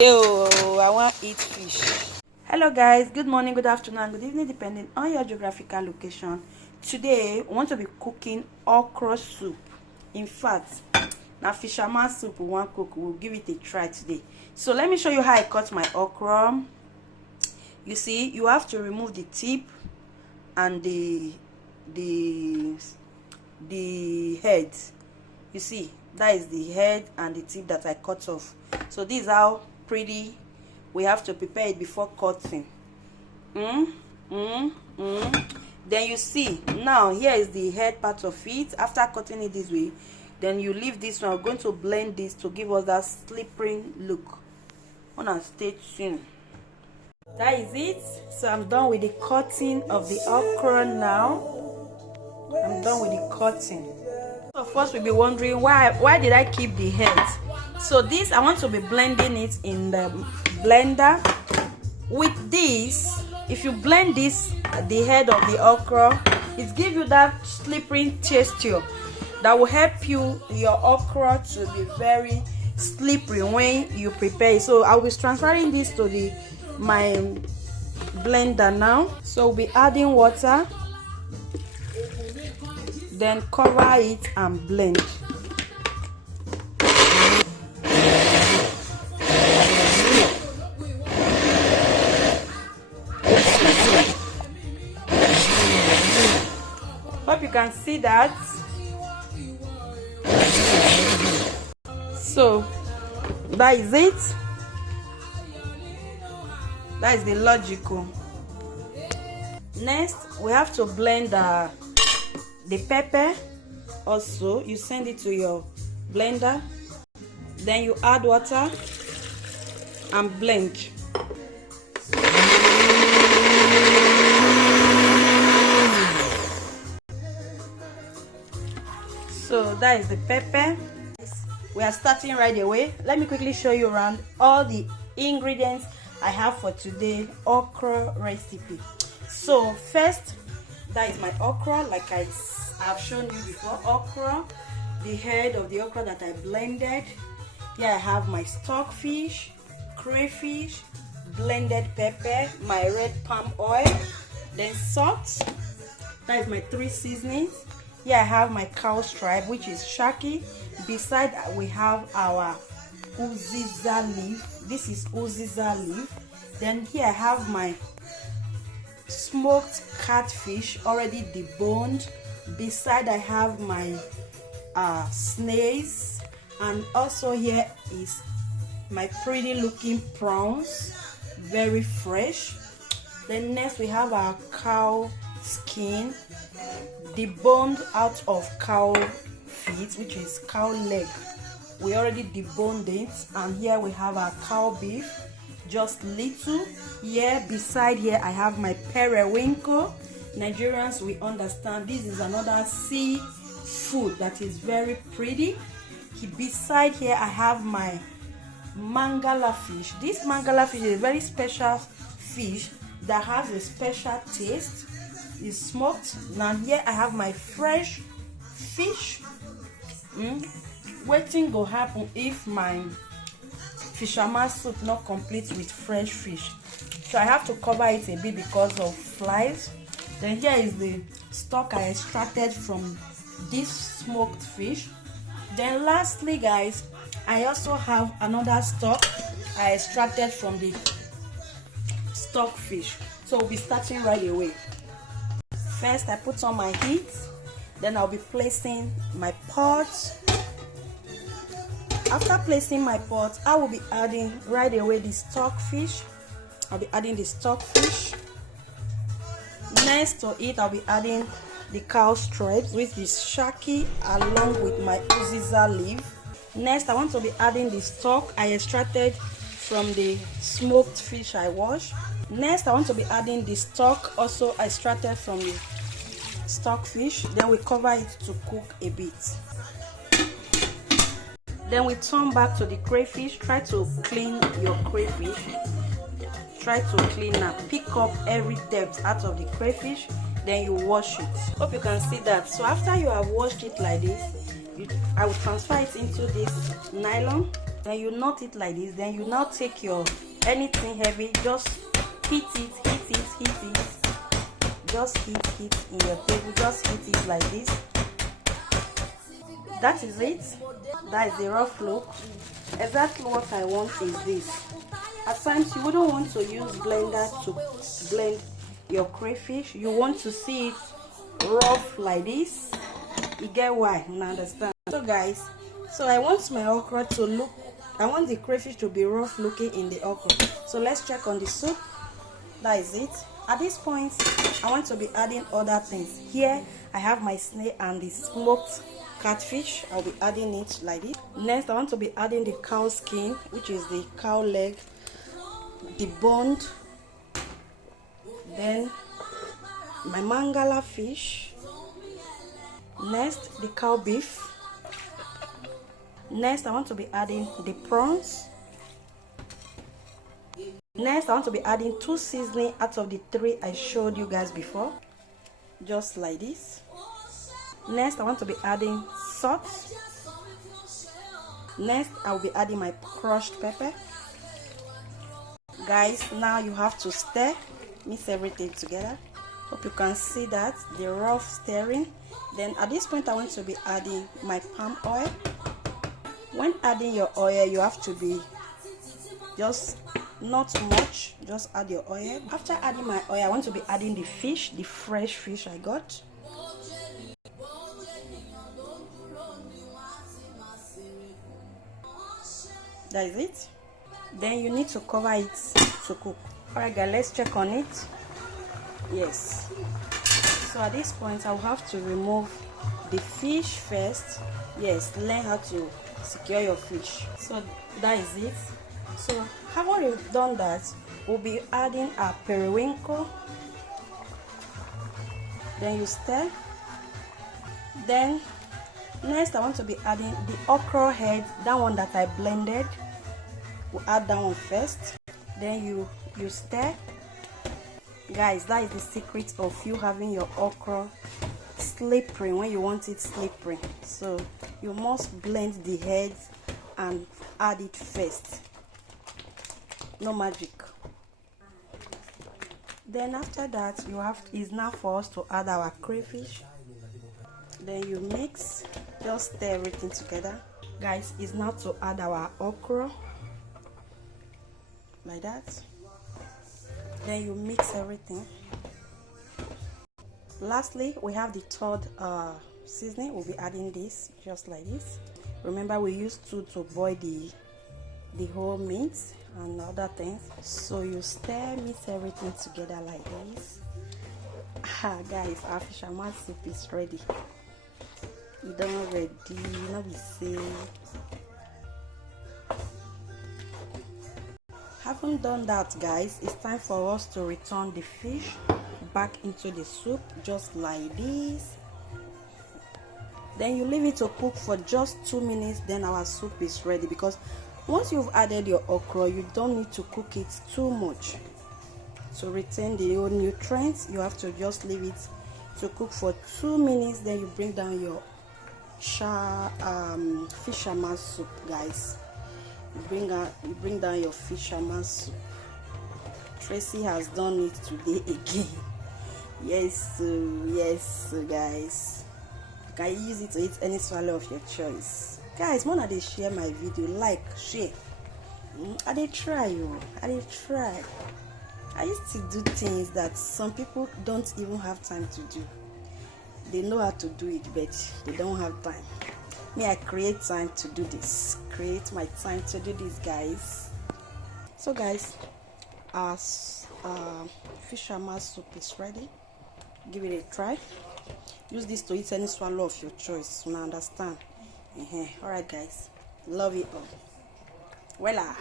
Yo, I want to eat fish. Hello guys, good morning, good afternoon, good evening, depending on your geographical location. Today we want to be cooking okra soup. In fact, now fisherman soup we want to cook. We'll give it a try today. So let me show you how I cut my okra. You see, you have to remove the tip and the head. You see, that is the head and the tip that I cut off. So this is how pretty we have to prepare it before cutting. Then you see, now here is the head part of it. After cutting it this way, then you leave this one. We're going to blend this to give us that slippery look. Wanna stay tuned. That is it. So I'm done with the cutting of the okra now. I'm done with the cutting. Of course, we'll be wondering why did I keep the head? So this, I want to be blending it in the blender. With this, if you blend this, the head of the okra, it gives you that slippery texture that will help your okra to be very slippery when you prepare it. So I'll be transferring this to my blender now. So we'll be adding water, then cover it and blend. Hope you can see that. So that is it. That is the logical. Next, we have to blend the pepper. Also, you send it to your blender, then you add water and blend. So that is the pepper. We are starting right away. Let me quickly show you around all the ingredients I have for today okra recipe. So first, that is my okra, like I have shown you before. Okra, the head of the okra that I blended. Here I have my stockfish, crayfish, blended pepper, my red palm oil, then salt. That is my 3 seasonings. Here I have my cow stripe, which is shaki. Beside we have our uziza leaf. This is uziza leaf. Then here I have my smoked catfish already deboned. Beside I have my snails, and also here is my pretty looking prawns, very fresh. Then next we have our cow skin, deboned out of cow feet, which is cow leg. We already deboned it. And here we have our cow beef, just little. Here beside here I have my periwinkle. Nigerians, we understand this is another sea food that is very pretty. Beside here I have my mangala fish. This mangala fish is a very special fish that has a special taste. It's smoked. Now here I have my fresh fish. Waiting will happen if my fisherman soup not complete with fresh fish, so I have to cover it a bit because of flies. Then here is the stock I extracted from this smoked fish. Then lastly guys, I also have another stock I extracted from the stockfish. So we'll be starting right away. First I put on my heat, then I'll be placing my pot. After placing my pot, I will be adding right away the stockfish. I'll be adding the stockfish. Next to it, I'll be adding the cow stripes, which is shaki, along with my uziza leaf. Next, I want to be adding the stock I extracted from the smoked fish I washed. Next, I want to be adding the stock also extracted from the stockfish. Then we cover it to cook a bit. Then we turn back to the crayfish. Try to clean your crayfish. Try to clean and pick up every dirt out of the crayfish. Then you wash it. Hope you can see that. So after you have washed it like this, I will transfer it into this nylon. Then you knot it like this. Then you now take your anything heavy, just hit it, hit it, hit it. Just hit in your table, just hit it like this. That is it. That is the rough look. Exactly what I want is this. At times you wouldn't want to use blender to blend your crayfish. You want to see it rough like this. You get why? You understand? So guys, so I want my okra to look, I want the crayfish to be rough looking in the okra. So let's check on the soup. That is it. At this point, I want to be adding other things. Here I have my snail and the smoked catfish. I'll be adding it like this. Next, I want to be adding the cow skin, which is the cow leg, deboned. Then my mangala fish. Next, the cow beef. Next, I want to be adding the prawns. Next, I want to be adding 2 seasoning out of the 3 I showed you guys before, just like this. Next, I want to be adding salt. Next, I will be adding my crushed pepper. Guys, now you have to stir, mix everything together. Hope you can see that, the rough stirring. Then at this point, I want to be adding my palm oil. When adding your oil, you have to be just not much, just add your oil. After adding my oil, I want to be adding the fish, the fresh fish I got. That is it. Then you need to cover it to cook. Alright guys, let's check on it. Yes. So at this point, I'll have to remove the fish first. Yes, learn how to secure your fish. So that is it. So having we've done that, we'll be adding our periwinkle. Then you stir. Then next, I want to be adding the okra head, that one that I blended. We'll add that one first. Then you stir. Guys, that is the secret of you having your okra slippery when you want it slippery. So you must blend the heads and add it first. No magic. Then after that, is now for us to add our crayfish. Then you mix, just stir everything together. Guys, it's now to add our okra like that. Then you mix everything. Lastly, we have the third seasoning. We'll be adding this just like this. Remember, we used to boil the whole meat and other things. So you stir, mix everything together like this. Guys, our fisherman soup is ready. You don't ready, not be say. Having done that, guys, it's time for us to return the fish back into the soup just like this. Then you leave it to cook for just 2 minutes. Then our soup is ready, because once you've added your okra, you don't need to cook it too much. To retain the old nutrients, you have to just leave it to cook for 2 minutes. Then you bring down your fisherman soup, guys. You bring down your fisherman soup. Tracy has done it today again. Yes, guys. You can use it to eat any swallow of your choice. Guys, more than they share my video, like, share. I did try. I used to do things that some people don't even have time to do. They know how to do it, but they don't have time. Me, I create time to do this. Create my time to do this, guys. So guys, our fisherman soup is ready. Give it a try. Use this to eat any swallow of your choice. You understand? Alright guys, love it all. Voila.